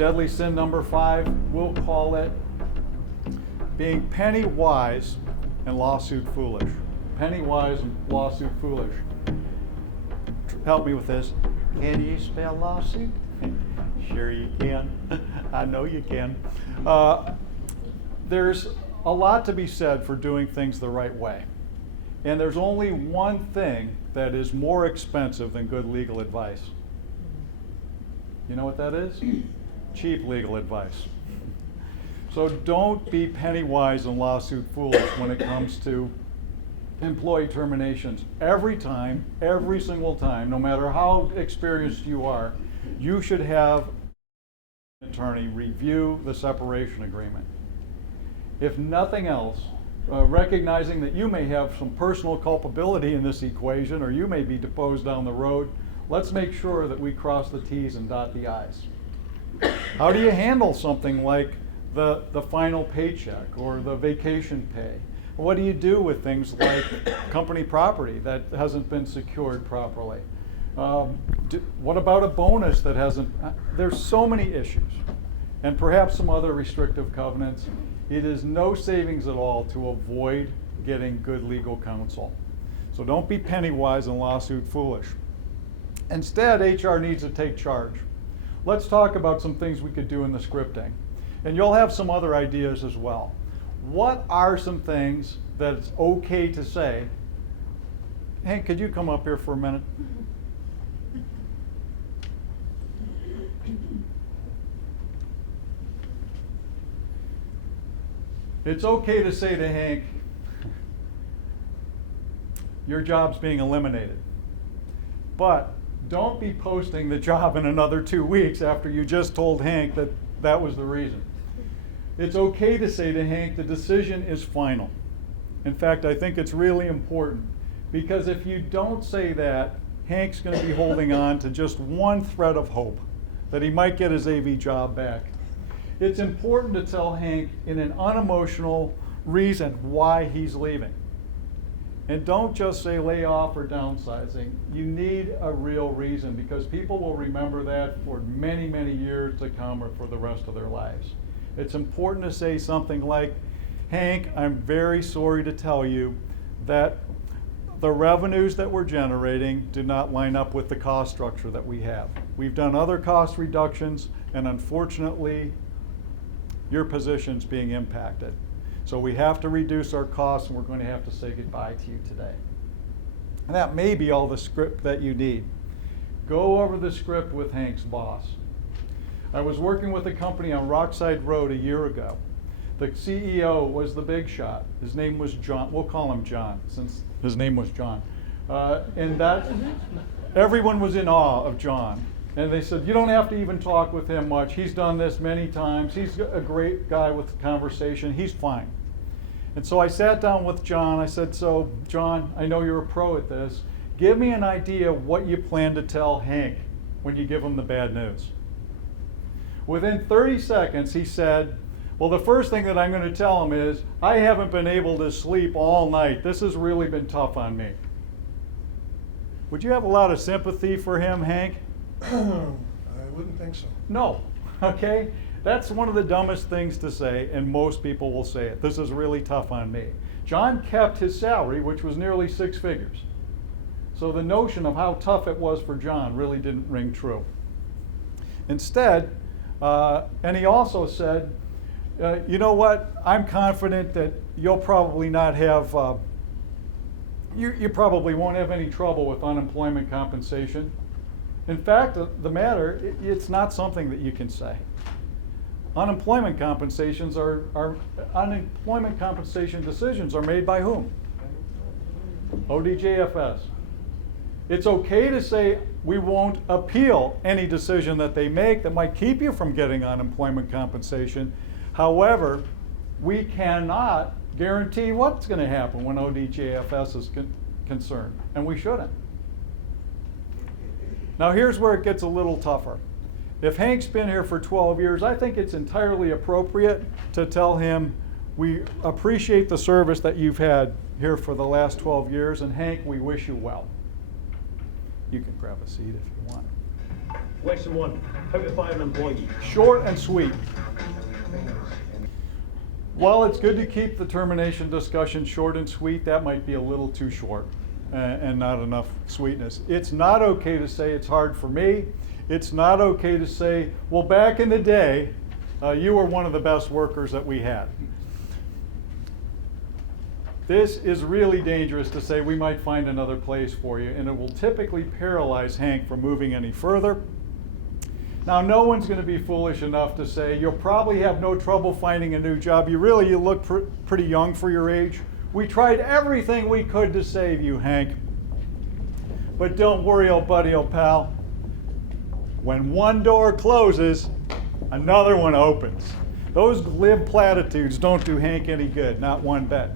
deadly sin number 5, we'll call it being penny wise and lawsuit foolish. Penny wise and lawsuit foolish. Help me with this. Can you spell lawsuit? Sure you can. I know you can. There's a lot to be said for doing things the right way. And there's only one thing that is more expensive than good legal advice. You know what that is? Cheap legal advice. So don't be penny wise and lawsuit foolish when it comes to employee terminations. Every time, every single time, no matter how experienced you are, you should have an attorney review the separation agreement. If nothing else, recognizing that you may have some personal culpability in this equation, or you may be deposed down the road, let's make sure that we cross the T's and dot the I's. How do you handle something like the final paycheck or the vacation pay? What do you do with things like company property that hasn't been secured properly? What about a bonus that hasn't? There's so many issues, and perhaps some other restrictive covenants. It is no savings at all to avoid getting good legal counsel. So don't be penny wise and lawsuit foolish. Instead, HR needs to take charge. Let's talk about some things we could do in the scripting. And you'll have some other ideas as well. What are some things that it's okay to say? Hank, could you come up here for a minute? It's okay to say to Hank, your job's being eliminated. But don't be posting the job in another 2 weeks after you just told Hank that that was the reason. It's okay to say to Hank, the decision is final. In fact, I think it's really important, because if you don't say that, Hank's going to be holding on to just one thread of hope that he might get his AV job back. It's important to tell Hank in an unemotional reason why he's leaving. And don't just say layoff or downsizing. You need a real reason, because people will remember that for many, many years to come, or for the rest of their lives. It's important to say something like, Hank, I'm very sorry to tell you that the revenues that we're generating do not line up with the cost structure that we have. We've done other cost reductions, and unfortunately, your position's being impacted. So we have to reduce our costs, and we're going to have to say goodbye to you today. And that may be all the script that you need. Go over the script with Hank's boss. I was working with a company on Rockside Road a year ago. The CEO was the big shot. His name was John. We'll call him John, since his name was John. And that everyone was in awe of John. And they said, you don't have to even talk with him much. He's done this many times. He's a great guy with conversation. He's fine. And so I sat down with John. I said, so John, I know you're a pro at this. Give me an idea of what you plan to tell Hank when you give him the bad news. Within 30 seconds, he said, well, the first thing that I'm going to tell him is, I haven't been able to sleep all night. This has really been tough on me. Would you have a lot of sympathy for him, Hank? I wouldn't think so. No, okay? That's one of the dumbest things to say, and most people will say it. This is really tough on me. John kept his salary, which was nearly 6 figures. So the notion of how tough it was for John really didn't ring true. Instead, and he also said, you know what, I'm confident that you'll probably not have, you probably won't have any trouble with unemployment compensation. In fact, the matter, it's not something that you can say. Unemployment compensations unemployment compensation decisions are made by whom? ODJFS. It's okay to say we won't appeal any decision that they make that might keep you from getting unemployment compensation. However, we cannot guarantee what's going to happen when ODJFS is concerned, and we shouldn't. Now here's where it gets a little tougher. If Hank's been here for 12 years, I think it's entirely appropriate to tell him, we appreciate the service that you've had here for the last 12 years, and Hank, we wish you well. You can grab a seat if you want. Question 1. How to fire an employee. Short and sweet. While it's good to keep the termination discussion short and sweet, that might be a little too short and not enough sweetness. It's not okay to say it's hard for me. It's not okay to say, well, back in the day, you were one of the best workers that we had. This is really dangerous to say we might find another place for you, and it will typically paralyze Hank from moving any further. Now, no one's going to be foolish enough to say, you'll probably have no trouble finding a new job. You look pretty young for your age. We tried everything we could to save you, Hank. But don't worry, old buddy, old pal. When one door closes, another one opens. Those glib platitudes don't do Hank any good, not one bit.